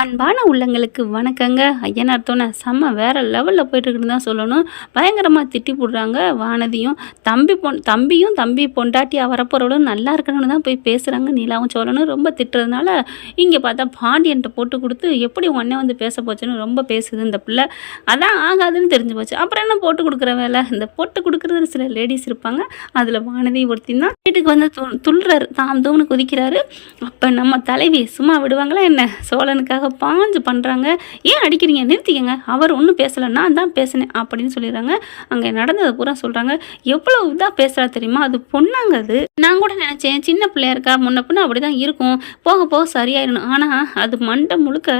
அன்பான உள்ளங்களுக்கு வணக்கங்க. ஐயனார் தோணை செம்ம வேறு லெவலில் போயிட்டுருக்குன்னு தான் சொல்லணும். பயங்கரமாக திட்டி போடுறாங்க வானதியும். தம்பி பொண்டாட்டியாக வரப்போகிறவளும் நல்லா இருக்கணும்னு தான் போய் பேசுகிறாங்க நிலாவும் சோழனும். ரொம்ப திட்டுறதுனால இங்கே பார்த்தா பாண்டியன்ட்ட போட்டு கொடுத்து எப்படி உடனே வந்து பேச போச்சுன்னு ரொம்ப பேசுது இந்த பிள்ளை. அதான் ஆகாதுன்னு தெரிஞ்சு போச்சு. அப்புறம் என்ன போட்டு கொடுக்குற வேலை? இந்த போட்டு கொடுக்குறது சில லேடிஸ் இருப்பாங்க. அதில் வானதி ஒருத்தின் தான் வீட்டுக்கு வந்து துள்ளுறாரு, தாம் தூம்னு குதிக்கிறாரு. அப்போ நம்ம தலைவி சும்மா விடுவாங்களா என்ன? சோழனுக்காக பாஞ்சு பண்ணுறாங்க. ஏன் அடிக்கிறீங்க? நிறுத்திக்கங்க, அவர் ஒன்றும் பேசலை, நான் தான் பேசினேன் அப்படின்னு சொல்லிடுறாங்க. அங்கே நடந்ததை பூரா சொல்கிறாங்க. எவ்வளோ இதாக பேசுகிறா தெரியுமா? அது பொண்ணாங்க. அது நான் கூட நினச்சேன் சின்ன பிள்ளையா இருக்கா, முன்ன பின்ன அப்படி தான் இருக்கும், போக போக சரியாயிடணும். ஆனால் அது மண்டை முழுக்க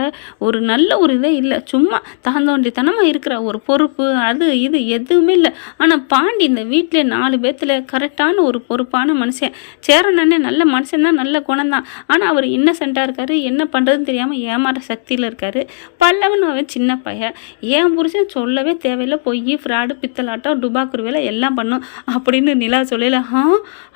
ஒரு நல்ல ஒரு இதே இல்லை. சும்மா தாந்தோண்டித்தனமாக இருக்கிற ஒரு பொறுப்பு அது இது எதுவுமே இல்லை. ஆனால் பாண்டி இந்த வீட்டில் 4 பேர்த்தில் கரெக்டான ஒரு பொறுப்பான மனுஷன். சேரனே நல்ல மனுஷன் தான், நல்ல குணம் தான். ஆனால் அவர் இன்னசென்ட்டாக இருக்கார். என்ன பண்ணுறதுன்னு தெரியாமல் ஏமாற சக்தியில் இருக்கார். பல்லவன் அவன் சின்ன பையன். ஏன் புருஷன் சொல்லவே தேவையில்லை, பொய் ஃப்ராடு பித்தலாட்டம் டுபாக்குரு வேலை எல்லாம் பண்ணும் அப்படின்னு நிலா சொல்லல.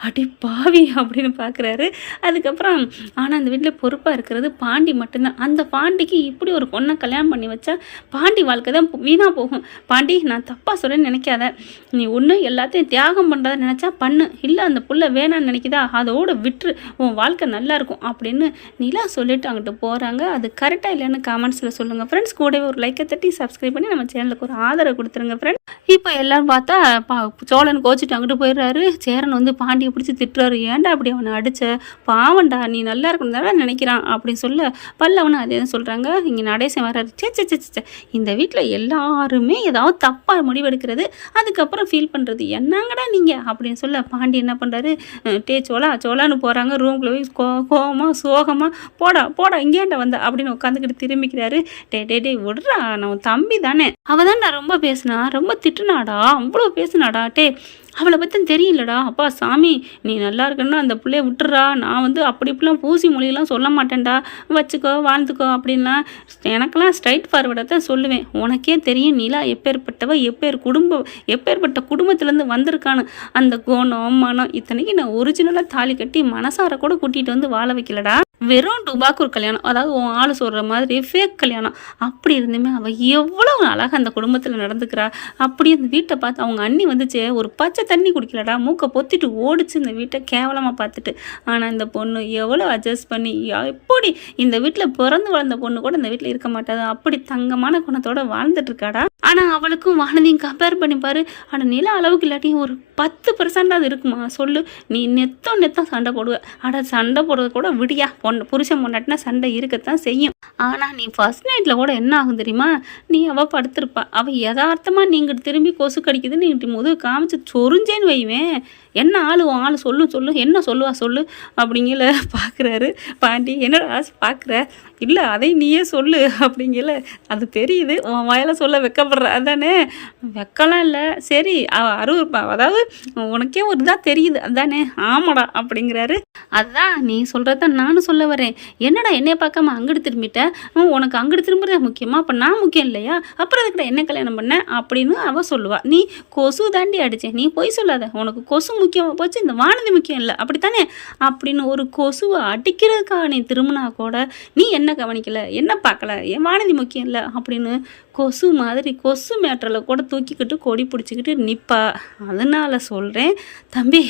அடி பாவி அப்படின்னு பார்க்குறாரு. அதுக்கப்புறம் ஆனால் அந்த வீட்டில் பொறுப்பாக இருக்கிறது பாண்டி மட்டும்தான். அந்த பாண்டிக்கு இப்படி ஒரு பொண்ணை கல்யாணம் பண்ணி வச்சா பாண்டி வாழ்க்கை தான் வீணாக போகும். பாண்டி, நான் தப்பாக சொல்கிறேன்னு நினைக்காத. நீ ஒன்று எல்லாத்தையும் தியாகம் பண்ணுறத நினச்சா பண்ணு, இல்லை அந்த புள்ள வேணான்னு நினைக்கிதா அதோட விட்டுரு, உன் வாழ்க்கை நல்லாயிருக்கும் அப்படின்னு நிலா சொல்லிட்டு அங்கிட்டு போகிறாங்க. அது கரெக்டாக இல்லைன்னு கமெண்ட்ஸில் சொல்லுங்கள் ஃப்ரெண்ட்ஸ். கூடவே ஒரு லைக்கை தட்டி சப்ஸ்கிரைப் பண்ணி நம்ம சேனலுக்கு ஒரு ஆதரவு கொடுத்துருங்க ஃப்ரெண்ட்ஸ். இப்போ எல்லோரும் பார்த்தா சோழன் கோச்சிட்டு அங்கிட்டு போயிடுறாரு. சேரன் வந்து பாண்டியை பிடிச்சி திட்டுறாரு. ஏன்டா அப்படி அவனை அடிச்ச? பாவண்டா, நீ நல்லா இருக்கணும் தானே நினைக்கிறான் அப்படின்னு சொல்ல பல்லவனு அதே தான் சொல்கிறாங்க. இங்கே நடேசன் வர்றாரு. சே இந்த வீட்டில் எல்லாருமே ஏதாவது தப்பாக முடிவெடுக்கிறது, அதுக்கப்புறம் ஃபீல் பண்ணுறது என்னங்கடா நீங்கள் அப்படின்னு சொல்ல பாண்டி என்ன பண்ணுறாரு, சோலான்னு போகிறாங்க. ரூம்குள்ளே போய் கோவமாக சோகமாக போடா இங்கேண்ட வந்த அப்படின்னு உட்காந்துக்கிட்டு திரும்பிக்கிறாரு. டே விடுறா, நான் தம்பி தானே, அவள் தான் நான் ரொம்ப பேசினா, ரொம்ப திட்டுனாடா, அவ்வளோ பேசுனாடா. அவளை பற்றி தெரியலடா. அப்பா சாமி, நீ நல்லா இருக்கணும்னா அந்த பிள்ளைய விட்டுறா. நான் வந்து அப்படி இப்படிலாம் பூசி மொழியெல்லாம் சொல்ல மாட்டேன்டா, வச்சுக்கோ வாழ்ந்துக்கோ அப்படின்லாம் எனக்கெல்லாம் ஸ்ட்ரைட் ஃபார்வர்டாக தான் சொல்லுவேன். உனக்கே தெரியும் நிலா எப்பேற்பட்டவ, எப்பேற்பட்ட குடும்பத்துலேருந்து வந்திருக்கான்னு. அந்த கோணம் மனம் இத்தனைக்கு நான் ஒரிஜினலாக தாலி கட்டி மனசார கூட கூட்டிகிட்டு வந்து வாழ வைக்கலடா. வெறும் டுபாக்கூர் கல்யாணம், அதாவது உன் ஆள் சொல்கிற மாதிரி ஃபேக் கல்யாணம். அப்படி இருந்துமே அவள் எவ்வளோ அழகாக அந்த குடும்பத்தில் நடந்துக்கிறா. அப்படி அந்த வீட்டை பார்த்து அவங்க அண்ணி வந்துச்சு, ஒரு பச்சை தண்ணி குடிக்கலடா, மூக்கை பொத்திட்டு ஓடிச்சு இந்த வீட்டை கேவலமாக பார்த்துட்டு. ஆனால் இந்த பொண்ணு எவ்வளோ அட்ஜஸ்ட் பண்ணி எப்படி இந்த வீட்டில் பிறந்து வளர்ந்த பொண்ணு கூட இந்த வீட்டில் இருக்க மாட்டாது, அப்படி தங்கமான குணத்தோடு வாழ்ந்துட்டுருக்காடா. ஆனால் அவளுக்கும் வானதியும் கம்பேர் பண்ணிப்பாரு. ஆனால் நில அளவுக்கு இல்லாட்டி ஒரு 10% அது இருக்குமா சொல்லு? நீ நெத்தம் சண்டை போடுவ. சண்டை போடுறது கூட விடியா, புருஷன் பொண்டாட்டினா சண்டை இருக்கத்தான் செய்யும். ஆனால் நீ ஃபர்ஸ்ட் நைட்டில் கூட என்ன ஆகும் தெரியுமா? நீ அவள் படுத்திருப்பா, அவள் யதார்த்தமாக நீங்கள் திரும்பி கொசு கடிக்குதுன்னு நீ முதுகு காமிச்சு சொரிஞ்சேன்னு வைவேன். என்ன ஆள் சொல்லு என்ன சொல்லுவா சொல்லு அப்படிங்கல பார்க்குறாரு பாண்டி. என்னடா பார்க்குற? இல்லை அதை நீயே சொல்லு அப்படிங்கல. அது தெரியுது உன் வாயில சொல்ல வெக்கப்படுற, அதானே? வெக்கலாம் இல்லை, சரி அருவருப்பா, அதாவது உனக்கே ஒரு இதாக தெரியுது அதானே? ஆமாடா அப்படிங்கிறாரு. அதுதான் நீ சொல்கிறதான் நானும் சொல்ல வரேன். என்னடா என்னைய பார்க்காம அங்கிட்டு திரும்பிட்டேன், உனக்கு அங்கிட்டு திரும்புறதா முக்கியமா? அப்போ நான் முக்கியம் இல்லையா? அப்புறம் அதுக்கிட்ட என்ன கல்யாணம் பண்ண அப்படின்னு அவள் சொல்லுவா. நீ கொசு தாண்டி அடித்தேன், நீ போய் சொல்லாத. உனக்கு கொசு முக்கியமாக போச்சு, இந்த வானதி முக்கியம் இல்லை அப்படித்தானே? அப்படின்னு ஒரு கொசுவை அடிக்கிறதுக்காக நீ திரும்பினா கூட நீ என்ன கவனிக்கல, என்ன பார்க்கல, என் வானதி முக்கியம் இல்லை அப்படின்னு கொசு மாதிரி கொசு மேட்டரில் கூட தூக்கிக்கிட்டு கொடி பிடிச்சிக்கிட்டு நிற்பா. அதனால் சொல்கிறேன் தம்பி,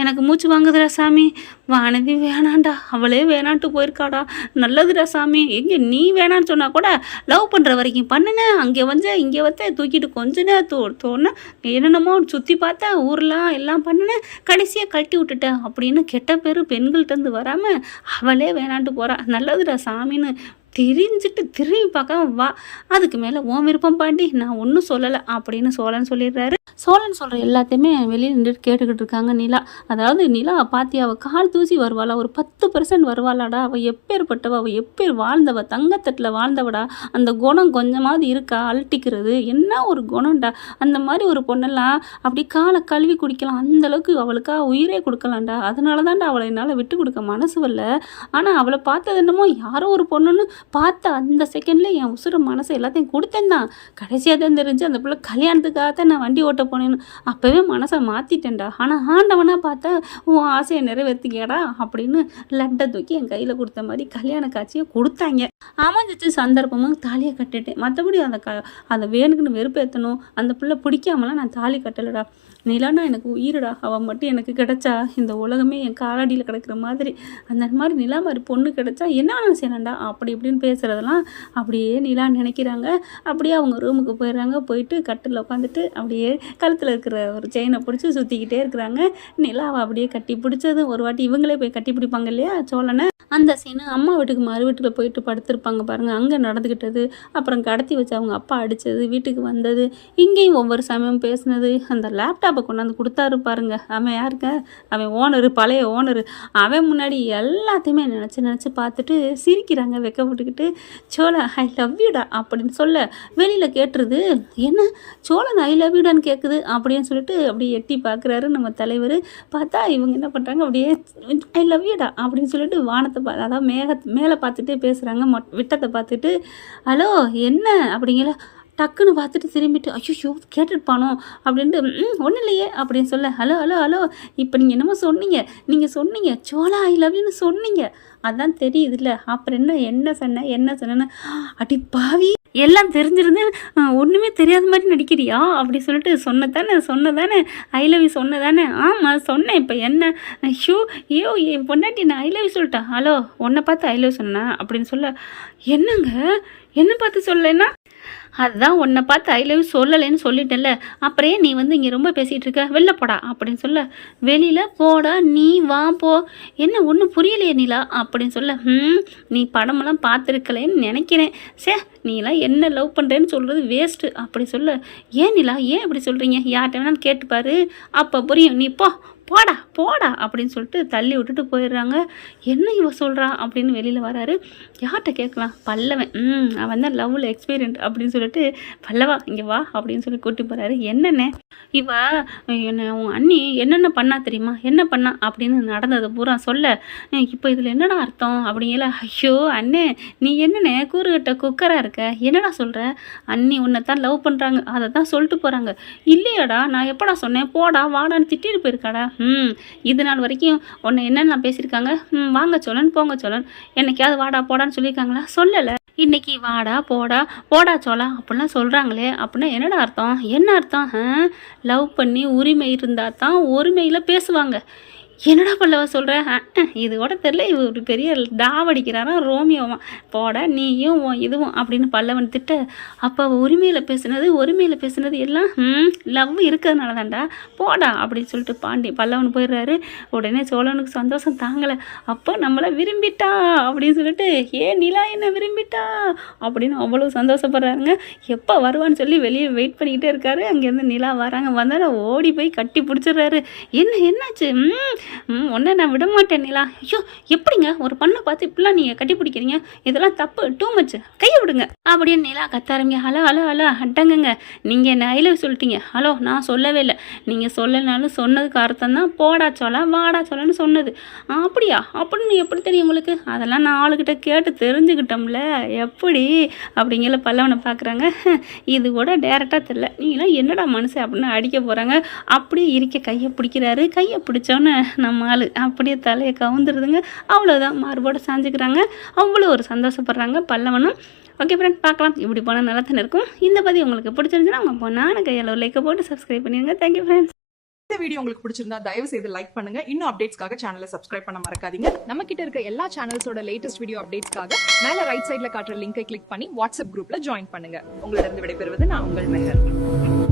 எனக்கு மூச்சு வாங்குதுடா சாமி. வானதி வேணாண்டா, அவளே வேணான்ட்டு போயிருக்காடா. நல்லதுடா சாமி. எங்கே நீ வேணான்னு சொன்னால் கூட லவ் பண்ணுற வரைக்கும் பண்ணினேன், அங்கே இங்கே தூக்கிட்டு கொஞ்ச நேரம் தோணேன், என்னென்னமோ சுற்றி பார்த்தேன், ஊர்லாம் எல்லாம் பண்ணினேன், கடைசியாக கழட்டி விட்டுட்டேன் அப்படின்னு கெட்ட பேர் பெண்கள்கிட்டருந்து வராமல் அவளே வேணான்ட்டு போகிறா. நல்லதுடா சாமின்னு தெரிஞ்சுட்டு திரும்பி பார்க்காம வா. அதுக்கு மேலே உன் விருப்பம் பாண்டி, நான் ஒன்றும் சொல்லலை அப்படின்னு சோழன் சொல்லிடுறாரு. சோழன் சொல்கிற எல்லாத்தையுமே வெளியே நின்றுட்டு கேட்டுக்கிட்டு இருக்காங்க நிலா. அதாவது நிலா பாத்தி, அவள் கால் தூசி வருவாளா, ஒரு 10% வருவாளாடா. அவள் எப்பேற்பட்டவ, அவள் எப்பேர் வாழ்ந்தவ, தங்கத்தட்டில் வாழ்ந்தவடா. அந்த குணம் கொஞ்சமாவது இருக்கா? அழட்டிக்கிறது என்ன ஒரு குணம்டா. அந்த மாதிரி ஒரு பொண்ணெல்லாம் அப்படி காலை கழுவி குடிக்கலாம், அந்தளவுக்கு அவளுக்காக உயிரே கொடுக்கலாம்டா. அதனால தான்டா அவளை என்னால் விட்டு கொடுக்க மனசு வரல. ஆனால் அவளை பார்த்தது என்னமோ யாரோ ஒரு பொண்ணுன்னு பார்த்தா அந்த செகண்டில் என் உசுர மனசை எல்லாத்தையும் கொடுத்தேன் தான். கடைசியாக தான் தெரிஞ்சு அந்த பிள்ளை கல்யாணத்துக்காக தான் நான் வண்டி ஓட்ட போனேன்னு. அப்போவே மனசை மாற்றிட்டேன்டா. ஆனால் ஆண்டவனாக பார்த்தா உன் ஆசையை நிறைவேற்றிக்கடா அப்படின்னு லட்டை தூக்கி என் கையில் கொடுத்த மாதிரி கல்யாண காட்சியை கொடுத்தாங்க. அமைஞ்சிச்சு சந்தர்ப்பமும் தாலியை கட்டிட்டேன். மற்றபடி அந்த வேணுக்குன்னு வெறுப்பேற்றணும், அந்த பிள்ளை பிடிக்காமலாம் நான் தாலி கட்டலைடா. நிலானா எனக்கு உயிரடா. அவன் மட்டும் எனக்கு கிடைச்சா இந்த உலகமே என் காலடியில் கிடக்கிற மாதிரி. அந்த மாதிரி நிலா மாதிரி பொண்ணு கிடைச்சா என்ன வேணாலும் செய்யலாம்டா அப்படி இப்படின்னு பேசுகிறதெல்லாம் அப்படியே நிலா நினைக்கிறாங்க. அப்படியே அவங்க ரூமுக்கு போயிடுறாங்க. போயிட்டு கட்டில் உட்காந்துட்டு அப்படியே கழுத்தில் இருக்கிற ஒரு செயினை பிடிச்சி சுற்றிக்கிட்டே இருக்கிறாங்க. நிலாவை அப்படியே கட்டி பிடிச்சது ஒரு வாட்டி இவங்களே போய் கட்டி பிடிப்பாங்க இல்லையா சோழனை. அந்த சீனு அம்மா வீட்டுக்கு மறு வீட்டில் போயிட்டு படுத்திருப்பாங்க பாருங்கள். அங்கே நடந்துக்கிட்டது, அப்புறம் கடத்தி வச்சு அவங்க அப்பா அடித்தது, வீட்டுக்கு வந்தது, இங்கேயும் ஒவ்வொரு சமயம் பேசுனது, அந்த லேப்டாப்பை கொண்டாந்து கொடுத்தாரு பாருங்க. அவன் யாருங்க? அவன் ஓனரு, பழைய ஓனரு. அவன் முன்னாடி எல்லாத்தையுமே நினச்சி பார்த்துட்டு சிரிக்கிறாங்க வெக்கப்பட்டுக்கிட்டு. சோழன் ஐ லவ் யூடா அப்படின்னு சொல்ல வெளியில் கேட்டுருது. என்ன சோழன் ஐ லவ் யூடான்னு கேட்குது அப்படின்னு சொல்லிட்டு அப்படியே எட்டி பார்க்குறாரு நம்ம தலைவர். பார்த்தா இவங்க என்ன பண்ணுறாங்க, அப்படியே ஐ லவ் யூடா அப்படின்னு சொல்லிட்டு வானத்தை அதாவது மேலே பார்த்துட்டே பேசுகிறாங்க. விட்டத்தை பார்த்துட்டு ஹலோ என்ன அப்படிங்கிற டக்குன்னு பார்த்துட்டு திரும்பிட்டு ஐயோ கேட்டுருப்பானோ அப்படின்ட்டு ஒன்றும் இல்லையே அப்படின்னு சொல்ல ஹலோ ஹலோ ஹலோ இப்போ நீங்கள் என்னமோ சொன்னீங்க சோழா ஐ லவ் யூன்னு சொன்னீங்க, அதான் தெரியுது இல்லை, அப்புறம் என்ன சொன்னேன்னு அடி பாவி எல்லாம் தெரிஞ்சிருந்து ஒன்றுமே தெரியாத மாதிரி நடிக்கிறியா அப்படி சொல்லிட்டு சொன்னதானே ஐ லவ் யூ சொன்னதானே? ஆமாம் சொன்னேன். இப்போ என்ன ஐயோ என் பொண்டாட்டி நான் ஐ லவ் யூ சொல்லிட்டேன். ஹலோ உன்னை பார்த்து ஐ லவ் சொன்னேன் அப்படின்னு சொல்ல என்னங்க என்ன பார்த்து சொல்லலைன்னா அதுதான் உன்னை பார்த்து ஐ லவ் சொல்லலைன்னு சொல்லிட்டேன்ல, அப்புறம் நீ இங்கே ரொம்ப பேசிகிட்டு இருக்க, வெளில போடா அப்படின்னு சொல்ல வெளியில் போடா நீ வா போ, என்ன ஒன்றும் புரியலையே நிலா அப்படின்னு சொல்ல நீ படமெல்லாம் பார்த்துருக்கலேன்னு நினைக்கிறேன். நீலாம் என்ன லவ் பண்ணுறேன்னு சொல்கிறது வேஸ்ட்டு அப்படி சொல்ல ஏன் நிலா ஏன் இப்படி சொல்கிறீங்க, யார்கிட்ட வேணாலும் கேட்டுப்பாரு அப்போ புரியும், நீ போடா அப்படின்னு சொல்லிட்டு தள்ளி விட்டுட்டு போயிடுறாங்க. என்ன இவ சொல்கிறா அப்படின்னு வெளியில் வராரு. யார்கிட்ட கேட்கலாம், பல்லவன் அவன் தான் லவ்வில் எக்ஸ்பீரியன்ட் அப்படின்னு சொல்லிட்டு பல்லவா இங்கே வா அப்படின்னு சொல்லி கூட்டி போகிறாரு. என்னென்ன இவ என்ன உன் அண்ணி என்னென்ன பண்ணா தெரியுமா, என்ன பண்ணா அப்படின்னு நடந்ததை பூரா சொல்ல இப்போ இதில் என்னடா அர்த்தம் அப்படிங்கல. ஐயோ அண்ணே நீ என்னண்ணே கூறுகட்ட குக்கராக இருக்க, என்னடா சொல்கிற, அண்ணி உன்னை தான் லவ் பண்ணுறாங்க அதை தான் சொல்லிட்டு போகிறாங்க. இல்லையாடா நான் எப்படா சொன்னேன், போடா வாடான்னு திட்டிட்டு போயிருக்காடா. இது நாள் வரைக்கும் உன்னை என்னென்ன பேசியிருக்காங்க, வாங்க சோழன் போங்க சோழன், என்னைக்காவது வாடா போடான்னு சொல்லியிருக்காங்களா, சொல்லலை. இன்னைக்கு வாடா போடா சோழா அப்படிலாம் சொல்கிறாங்களே அப்படின்னா என்னடா அர்த்தம், என்ன அர்த்தம், லவ் பண்ணி உரிமை இருந்தால் தான் ஒருமையில் பேசுவாங்க. என்னடா பல்லவா சொல்கிற, இது கூட தெரில, இவ ஒரு பெரிய டாவடிக்கிறாரா ரோமியோவா, போட நீயும் இதுவும் அப்படின்னு பல்லவன் திட்ட. அப்போ ஒருமையில் பேசுனது எல்லாம் லவ் இருக்கிறதுனால தான்டா, போடா அப்படின்னு சொல்லிட்டு பல்லவன் போயிடுறாரு. உடனே சோழனுக்கு சந்தோஷம் தாங்கலை. அப்போ நம்மளை விரும்பிட்டா அப்படின்னு சொல்லிட்டு நிலா என்ன விரும்பிட்டா அப்படின்னு அவ்வளோ சந்தோஷப்படுறாருங்க. எப்போ வருவான்னு சொல்லி வெளியே வெயிட் பண்ணிக்கிட்டே இருக்காரு. அங்கேருந்து நிலா வந்தாலும் ஓடி போய் கட்டி பிடிச்சிடுறாரு. என்னாச்சு, ஒன்றை நான் விட மாட்டேன் நிலா. ஐயோ எப்படிங்க ஒரு பொண்ணை பார்த்து இப்படிலாம் நீங்கள் கட்டி பிடிக்கிறீங்க, இதெல்லாம் தப்பு, டூ மச், கையை விடுங்க அப்படின்னு நிலா கத்தாரம்பிங்க. ஹலோ அட்டங்குங்க, நீங்கள் என்ன ஐ லவ் சொல்லிட்டீங்க. ஹலோ நான் சொல்லவே இல்லை, நீங்கள் சொல்லனாலும் சொன்னதுக்கு அர்த்தம் தான் போடா சோழா வாடா சோழன்னு சொன்னது. அப்படியா அப்படின்னு எப்படி தெரியும் உங்களுக்கு, அதெல்லாம் நான் ஆளுக்கிட்ட கேட்டு தெரிஞ்சுக்கிட்டோம்ல எப்படி அப்படிங்கிற பல்லவனை பார்க்குறாங்க. இது கூட டேரெக்டாக தெரில, நீங்களாம் என்னடா மனுஷன் அப்படின்னு அடிக்க போகிறாங்க. அப்படியே இருக்க கையை பிடிக்கிறாரு. கையை பிடிச்சோன்னே நம்ம ஆள் அப்படியே தலையை கவுந்துருதுங்க. அவ்வளோதான் மார்போடு சாஞ்சிக்கிறாங்க. அவ்வளோ ஒரு சந்தோஷப்படுறாங்க பல்லவனும். ஓகே ஃப்ரெண்ட் பார்க்கலாம், இப்படி போனால் நல்லா தானே இருக்கும். இந்த பதிவு உங்களுக்கு பிடிச்சிருந்துச்சுன்னா உங்கள் பொண்ணான கையில் ஒரு லைக்கை போட்டு சப்ஸ்கிரைப் பண்ணிடுங்க. Thank you friends. இந்த வீடியோ உங்களுக்கு பிடிச்சிருந்தா தயவு செய்து லைக் பண்ணுங்க. இன்னும் அப்டேட்ஸ்க்காக சேனலை சப்ஸ்கிரைப் பண்ண மறக்காதீங்க. நம்ம கிட்ட இருக்க எல்லா சேனல்ஸோட லேட்டஸ்ட் வீடியோ அப்டேட்ஸ்க்காக மேல ரைட் சைடுல காட்டுற லிங்கை கிளிக் பண்ணி வாட்ஸ்அப் குரூப்ல ஜாயின் பண்ணுங்க. உங்களிடம் விடைபெறுவது நான் உங்கள் மெஹர்.